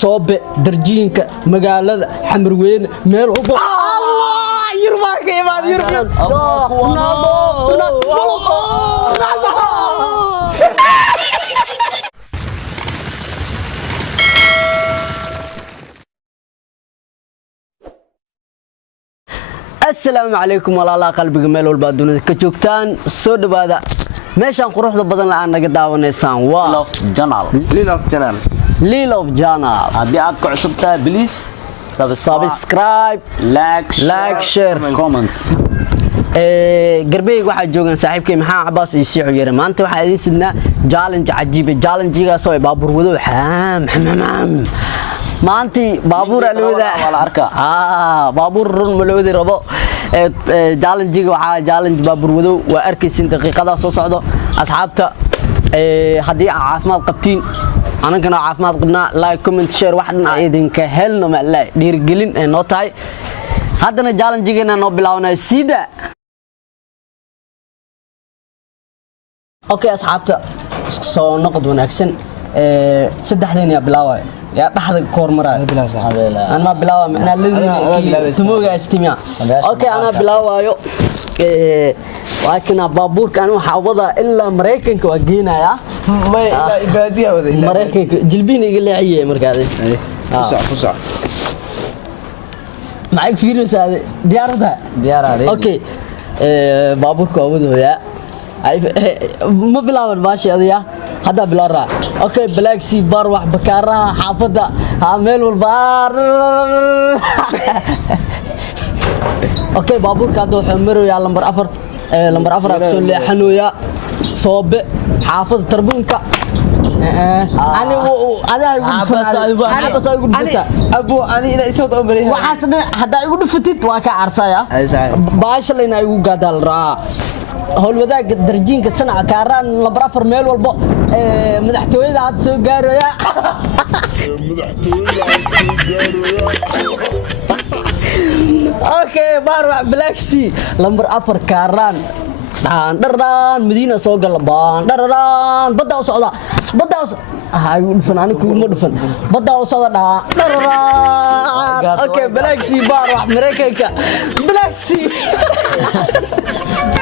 soobe darjiinka magaalada xamarweyne meel walba Allah yurbaaka imaad yurbiin السلام عليكم والله قلبي ميل walba dunida ka joogtaan soo dhawaada meeshan quruxda badan la aan naga daawanaysaan waa Lil of Janal haddii aad ku cusub tahay please subscribe like share comment garbeyga waxa joogan saaxiibkay maxaa Abbas iyo Siico yare maanta waxa idin sidnaa challenge cajiib challenge-gaas oo baabuur wado maantii baabuur alwada wala arka baabuur run malawadi rabo challenge-ga waxa challenge baabuur wado waa arkaysin daqiiqada soo socdo asxaabta hadii caafimaad qabtiin anagana caafimaad qabnaa like comment share wax dhan idinka helno ma la dhiirgelin ee noo tahay haddana challenge-geena noo bilawnaa sida okay asxaabta soo noqod wanaagsan saddexdeena bilaaway يا دحد كورمرا انا بلاوا انا لازم تموغا استميا اوكي انا بلاوايو لكن بابور كانوا حوضا الا مريكنك واجينايا ما باديه ودا مريكنك جلبين يغلعيه مركادي فصع معك فيروس هذه ديارها اوكي بابورك ودويا ما بلاون ماشي هذه هذا بلارا اوكي بلاكسي بار wax bakaaraha xaafada ha meel walba اوكي baabuurka hadda wuxuu marayaa lambar 4 soo leexanooya soobe xaafada tarbunka ani abo ani ina isoo doonbay waxaasna hada igu dhufatid waa ka arsaya baasha ina igu gadal raa هول وذاك درجين كسنة كاران لبرافر ميل والبو مدحتويد عاد سو قارو يا اوكي باروع بلاكسي لمبر افر كاران دران مدينة سو قلبان دران بدا وصعدا هاي الفنان كل مدفن بدا وصعدا دران اوكي بلاكسي باروع مريكا بلاكسي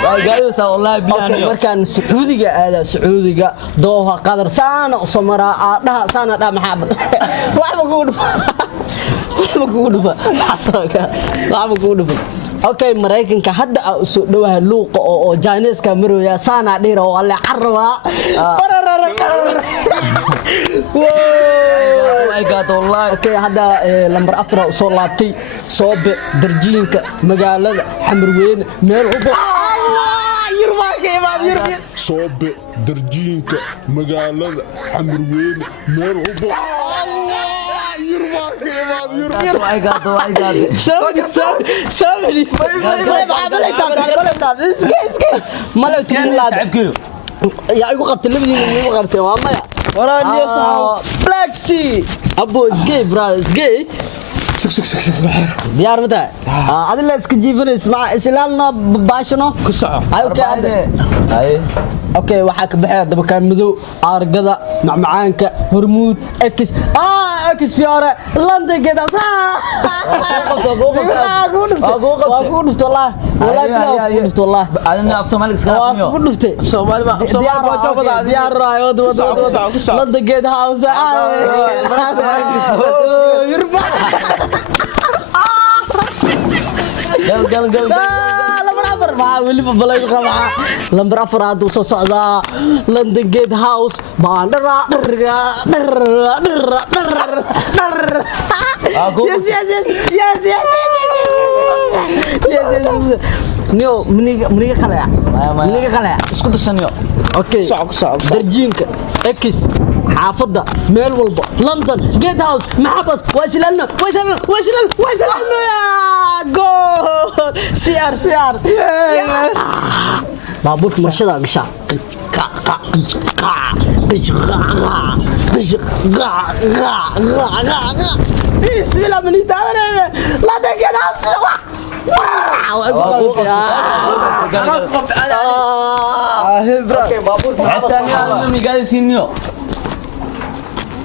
قايس والله بيانيو markaan sacuudiga dooha qadar saana u samara dhaha saana dha maxamed waxba ku dhufa okay mareykanka hadda soo dhawaha luuqa oo Chinese-ka marooya saana dhira oo alle carwa I got والله okay hadda lambar 4 soo laabtay soobe darjiinka magaalada xamarweyne meel walba صوب درجينك مقالة حمروين مير وبا I got سامري يا ايغو قبت لبدي ما قرتين waa maya وراني صاحب black sea ابو اسقي براد اسقي ديار متى هذا اللي اسك جيفن اسمع اسلالنا باشنو كسعه اوكي waxaa ka baxay dabakaan madow argada macmacaanka hormuud x fiore landegeeda ku dhufto والله انا في Soomaali iska ku dhuftay Soomaali ma joogada diyaar raayo landegeeda house yurba قل لمبر ما ولي بلاي قبا لمبر 4 هذا soo socda London Gate House baandara yes نيو منيga khalaya isku dashanyo okay darjiinka x xaafada meel walba London Gate House maxabas waysilana go CR baabuurka marshada gasha بسم الله من يتعامل لا تقعد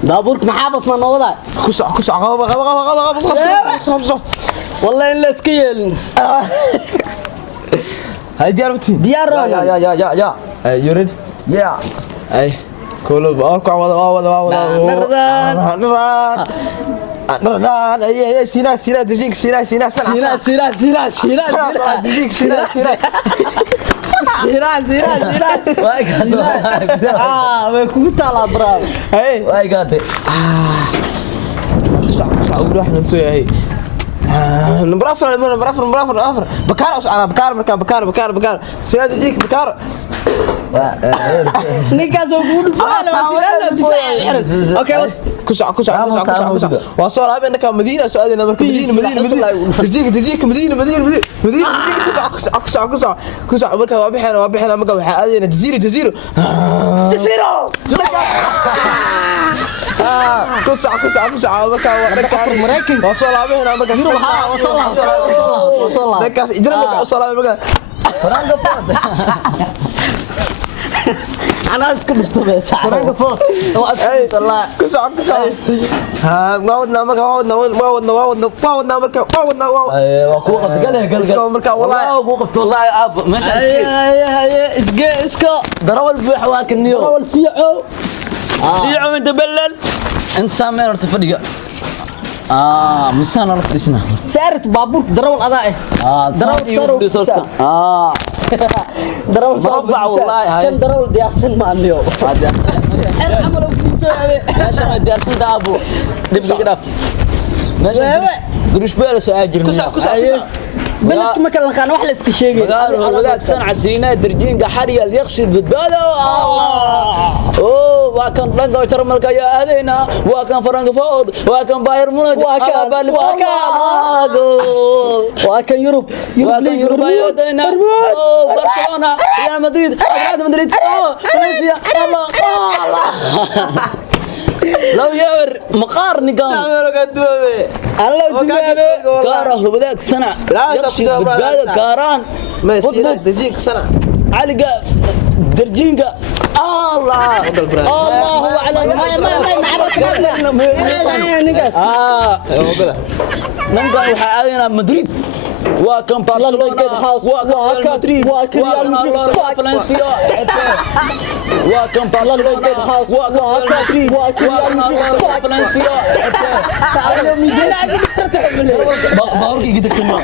baabuurka maxaa bas ma noqdaa كسع كسع غاب wallahi in la iska yeelin هاي ديارتي diyaar يا roona يا يا يا يا يوريد يا اي كله بارك نران اي سينا دجيك سينا sina دجيك سينا way kugu taalaa bravo هاي واي قاتي كسع وروح نسوي هي برافر بكار سينا دجيك بكار ninkaas oo kugu dhufaa okay كسع وصل هذا انك مدينه سؤالنا دجيك مدينه كسع marka waa bixina marka waxa aadayna jasiiro كسع marka waa dhanka وصل هذا marka yurub ha wasalla dhankaas ijrada وصل marka فرانكو فود انا اسكو مستوى فرانكو فود والله كسع ها ما ودنا marka waa ku qabta galay marka wallahi ku qabto wallahi aab meesha اسكو darawal buux waa kaniyo اول سيعو siico inta balal inta saameen horta fadhiga misaan horta dhisna سارت بابور درول ادا درول درول مربع والله هاي. كان درول ديارسن ما اليوم حر عملوا في سوى meesha diyaarsan daabo dib digaf meesha gurush beel soo ajir بلدك ما كان كان واحد اسك شيء magaalo wadaag sanca siinaa darjiinka xariya yaqsid badbaado oo waa kan dhanka jarmalka ayaa aadayna waa kan Frankfurt waa kan Bayern Munich waa kan Yurub aadayna Barcelona Real Madrid Real Madrid Valencia Allah لو يور مقارني قام الله كاره وذاك سنة كاران ما يصير دجيك سنة علي درجينك الله على نمقى وحاولنا مدريد وكان برشلونة وكان مدريد وكان فلنسيا وكان برشلونة وكان مدريد وكان فلنسيا باوركي قد كنا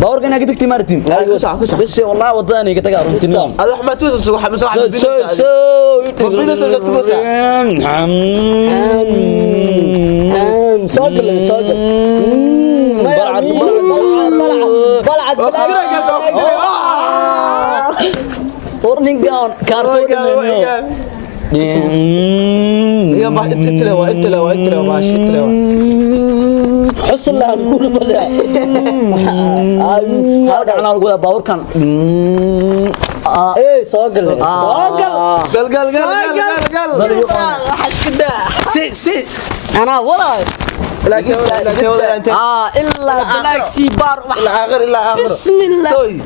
باوركي انا قد كنت مرتين بس والله وضاني قد قارنتي هذا احمد توسع مسح ورنينجان كارتون يا ما انت لو ماشي انت لو حصل لها نقول بلا هذا انا اقول باوركان ايه سوقل قال حسكدا سي انا والله لكن انت الا جلاكسي بار الا اخر بسم الله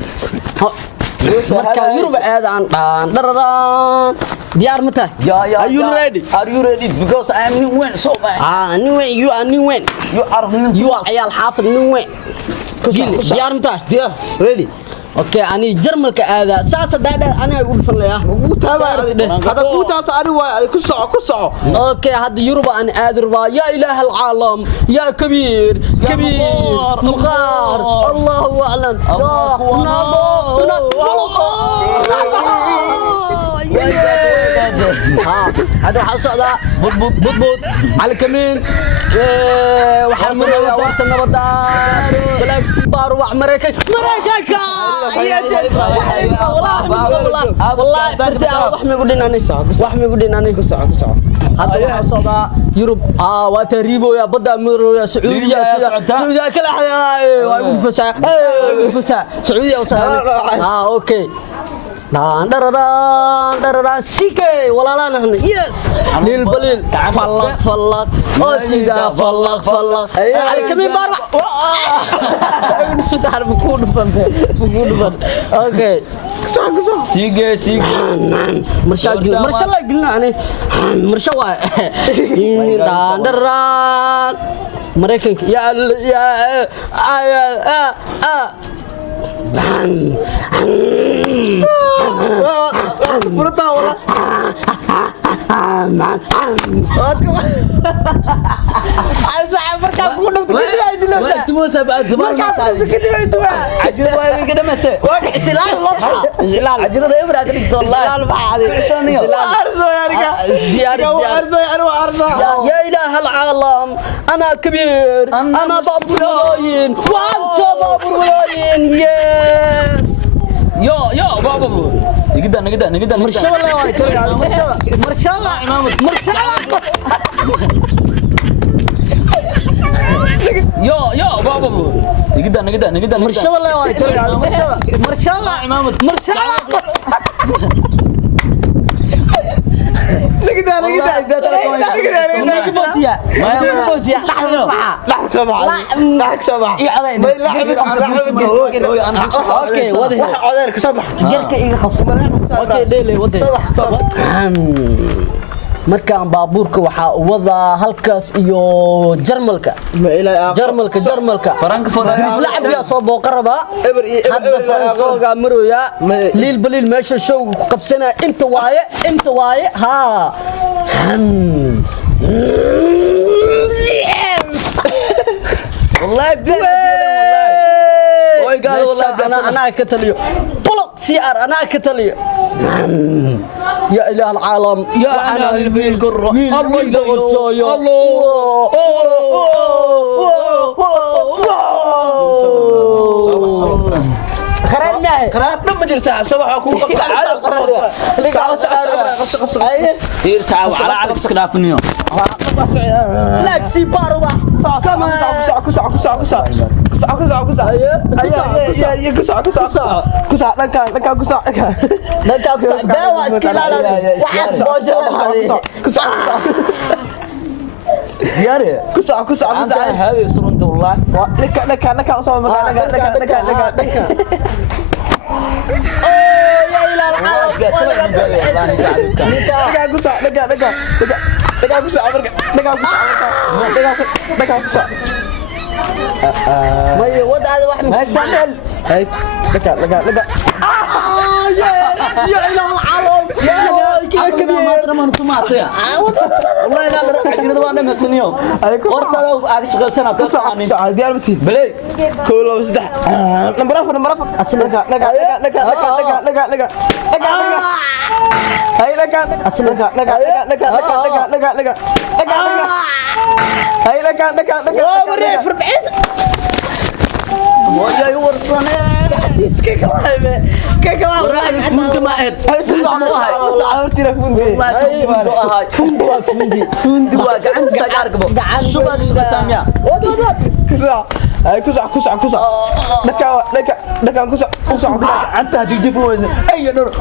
marka Yurub aadaan dhararaan diyaar ma tahay are you ready because I am new when so bad new when you are new when you are عيال حافظ new when diyaar ma tahay diyaar ready okay ani jarmalka aada saasa daada ana ugu dhufanayaa ugu taabaa hada ku taabta ani waa ku soco okay hada Yurub aan aadirba ya ilaah alaalam ya kabiir muqaar Allahu a'lam هذا حصل بضبط على كمين وحمر ورت النبضة جلاكسي بار وعمريكا والله فرتي وحمي يقولين أنا هذا حصل يوروب وتريبو يا بدأ مرو يا سعودية كل أحد ويقول فسا سعودية وسا أوكي دان سيكي ولا لا نحن يس للبليل فلق سيدا فلق على كمين باربع نفس عارف بكون فن اوكي سيجي مرشا لا قلنا يعني مرشا دان مريكن يا Furta wala. Ay saxab marka ku dhufto kadib ay dilaa. انت مو سبعه دمار kadib ay duwaa. عجل وين كده مسه Islaal loo. عجل ابر اقلك والله Islaal baxay. Arso ya riga. Arso ya arso. يا إله العالم أنا كبير أنا بابور ولاين وأنت بابور ولاين يس يا بابا نقدر مرشا الله مرشا يا بابا نقدر مرشا الله مرشا الله markaan baabuurka waxaa u wadaa halkaas iyo jarmalka lacab yaa soo booqan rabaa hadda faransiiska marooya liil baliil meesha showga ku qabsanaa inta waaye haa والله أنا كتليو بلق سيار أنا كتليو يا إله العالم يا أنا الفيل قرة الله قرارنا ما جرت ساعه صباح اكو دير ساعه على عقب سكرافنيو لا سي باروا كما دياري كسع هذه سرنت والله لك أصلا لك يا إله العالم ما يود هذا واحد ما سهل هاي لك يا إله العالم يا كبير ما انتم معصيه والله لا عجلت وانا مسنيو قرطه اغشغل سنه كسع ديال متين بلي كله وسدح نمبر أصل لك هاي لك أصل لك هاي لك وريف ربعيس ويا يورصني كيك وراح فوند ما اد فوند وقعن سقارقبو شبك ساميا كسع لك كسع انت هتجي فوق اي نور